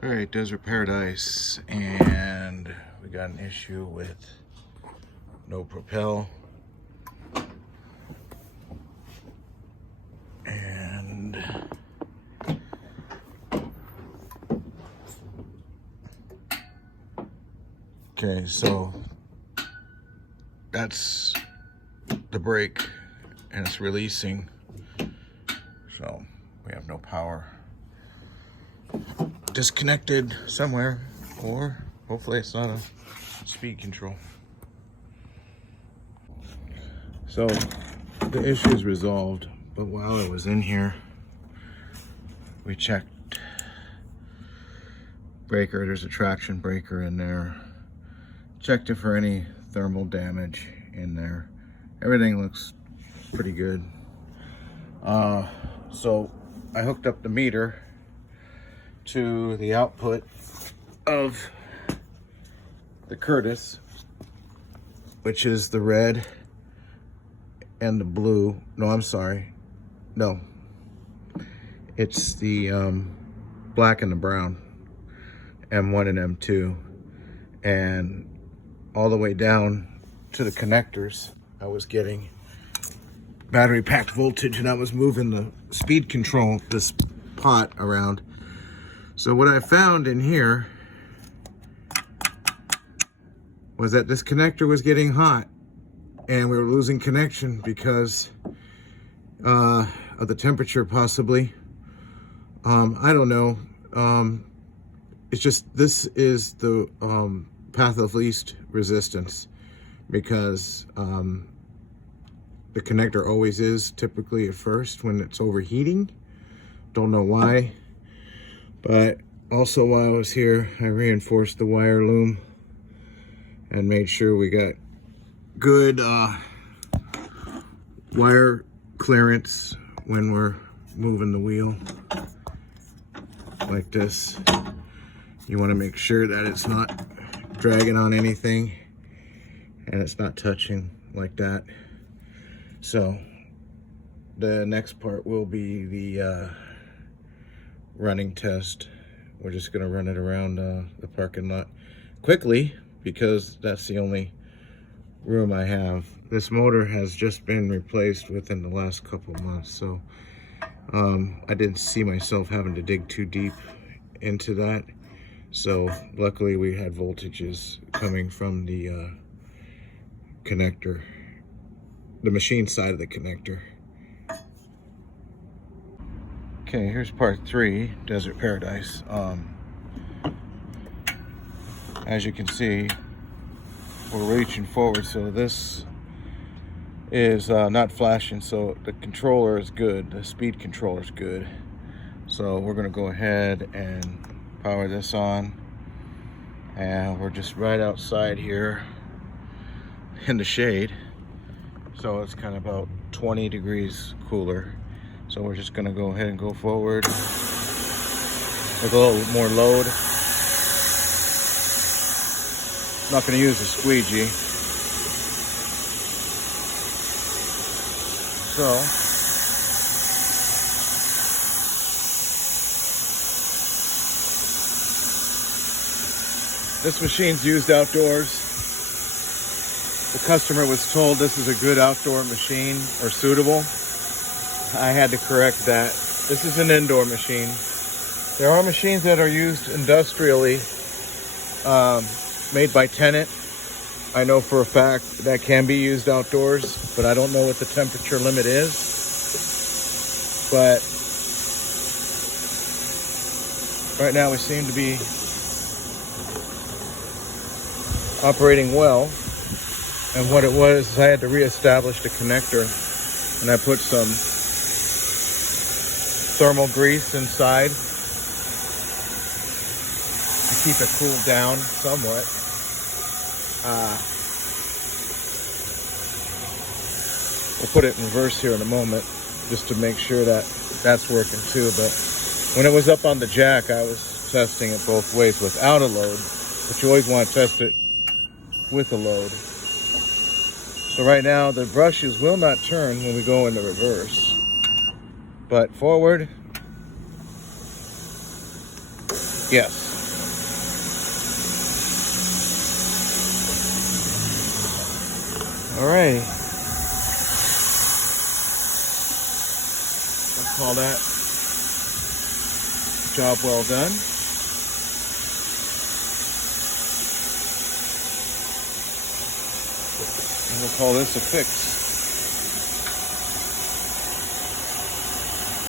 All right, Desert Paradise, and we got an issue with no propel. And okay, so that's the brake, and it's releasing, so we have no power. Disconnected somewhere, or hopefully it's not a speed control. So the issue is resolved, but while I was in here, we checked breaker. There's a traction breaker in there. Checked it for any thermal damage in there. Everything looks pretty good. So I hooked up the meter to the output of the Curtis, which is the red and the blue. No, I'm sorry. No, it's the black and the brown, M1 and M2, and all the way down to the connectors I was getting battery pack voltage, and I was moving the speed control, this pot around. So what I found in here was that this connector was getting hot, and we were losing connection because of the temperature, possibly. I don't know. It's just, this is the path of least resistance, because the connector always is typically at first when it's overheating. Don't know why. But also while I was here, I reinforced the wire loom and made sure we got good wire clearance when we're moving the wheel like this. You want to make sure that it's not dragging on anything and it's not touching like that. So the next part will be the running test. We're just going to run it around the parking lot quickly, because that's the only room I have. This motor has just been replaced within the last couple months, so I didn't see myself having to dig too deep into that. So luckily we had voltages coming from the connector, the machine side of the connector. Okay, here's part 3, Desert Paradise. As you can see, we're reaching forward, so this is not flashing, so the controller is good, the speed controller is good. So we're gonna go ahead and power this on, and we're just right outside here in the shade, so it's kind of about 20 degrees cooler. So we're just gonna go ahead and go forward with a little more load. Not gonna use a squeegee. So this machine's used outdoors. The customer was told this is a good outdoor machine, or suitable. I had to correct that. This is an indoor machine. There are machines that are used industrially, made by Tenant. I know for a fact that can be used outdoors, but I don't know what the temperature limit is. But right now we seem to be operating well. And what it was, I had to reestablish the connector, and I put some thermal grease inside to keep it cooled down somewhat. We'll put it in reverse here in a moment, just to make sure that that's working too. But when it was up on the jack, I was testing it both ways without a load, but you always want to test it with a load. So right now the brushes will not turn when we go into reverse. But forward, yes. Alright. Let's call that job well done. And we'll call this a fix.